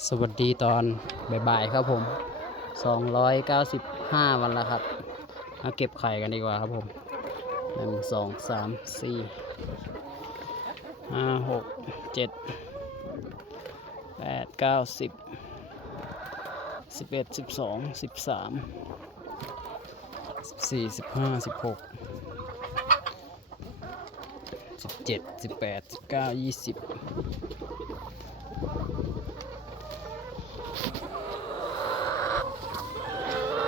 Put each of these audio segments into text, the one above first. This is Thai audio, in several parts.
สวัสดีตอนบ่ายๆครับผม 295 วันแล้วครับ มาเก็บไข่กันดีกว่าครับผมหนึ่งสองสามสี่ห้าหกเจ็ดแปดเก้าสิบสิบเอ็ดสิบสองสิบสามสิบสี่สิบห้าสิบหกสิบเจ็ดสิบแปดสิบเก้ายี่สิบ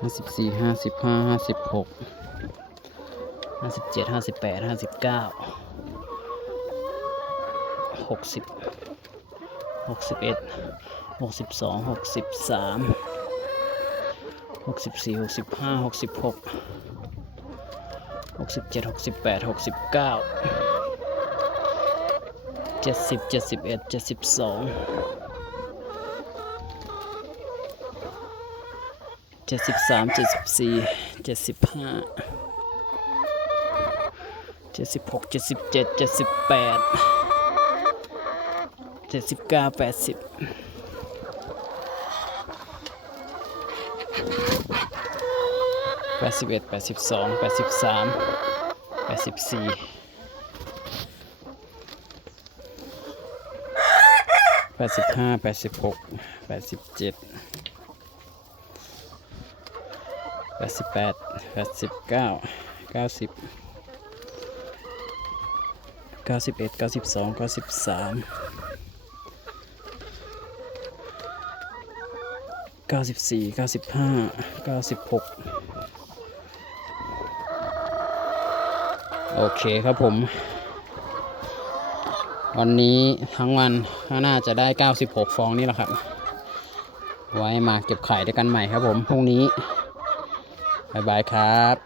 ห้าสิบสี่ห้าสิบห้าห้าสิบหกห้าสิบเจ็ดห้าสิบแปดห้าสิบเก้าหกสิบหกสิบเอ็ดหกสิบสองหกสิบสามหกสิบสี่หกสิบห้าหกสิบหกหกสิบเจ็ดหกสิบแปดหกสิบเก้าเจ็ดสิบเจ็ดสิบเอ็ดเจ็ดสิบสอง เจ็ดสิบสามเจ็ดสิบสี่เจ็ดสิบห้าเจ็ดสิบหกเจ็ดสิบเจ็ดเจ็ดสิบแปดเจ็ดสิบเก้าแปดสิบแปดสิบเอ็ดแปดสิบสองแปดสิบสามแปดสิบสี่แปดสิบห้าแปดสิบหกแปดสิบเจ็ด แปดสิบแปดแปดสิบเก้าเก้าสิบเก้าสิบเอ็ดเก้าสิบสองเก้าสิบสามเก้าสิบสี่เก้าสิบห้าเก้าสิบหกโอเคครับผม วันนี้ทั้งวันก็น่าจะได้ 96 ฟองนี่แหละครับ ไว้มาเก็บไข่ด้วยกันใหม่ครับผม พรุ่งนี้ บายบายครับ